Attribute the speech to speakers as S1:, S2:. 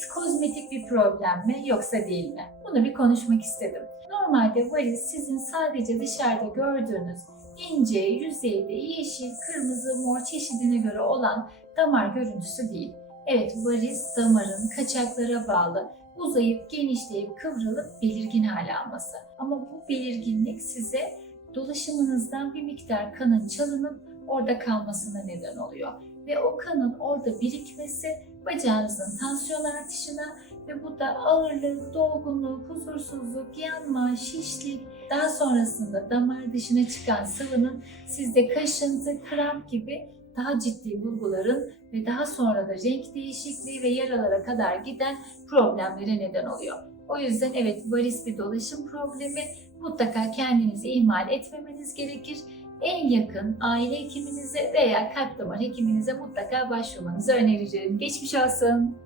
S1: varis kozmetik bir problem mi yoksa değil mi? Bunu bir konuşmak istedim. Normalde varis sizin sadece dışarıda gördüğünüz ince, yüzeyde yeşil, kırmızı, mor çeşidine göre olan damar görüntüsü değil. Evet varis damarın kaçaklara bağlı uzayıp genişleyip kıvrılıp belirgin hale alması. Ama bu belirginlik size dolaşımınızdan bir miktar kanın çalınıp orada kalmasına neden oluyor. Ve o kanın orada birikmesi bacağınızın tansiyon artışına ve bu da ağırlık, dolgunluk, huzursuzluk, yanma, şişlik, daha sonrasında damar dışına çıkan sıvının sizde kaşıntı, kramp gibi daha ciddi bulguların ve daha sonra da renk değişikliği ve yaralara kadar giden problemlere neden oluyor. O yüzden evet varis bir dolaşım problemi mutlaka kendinizi ihmal etmemeniz gerekir. En yakın aile hekiminize veya kalp damar hekiminize mutlaka başvurmanızı öneririm. Geçmiş olsun.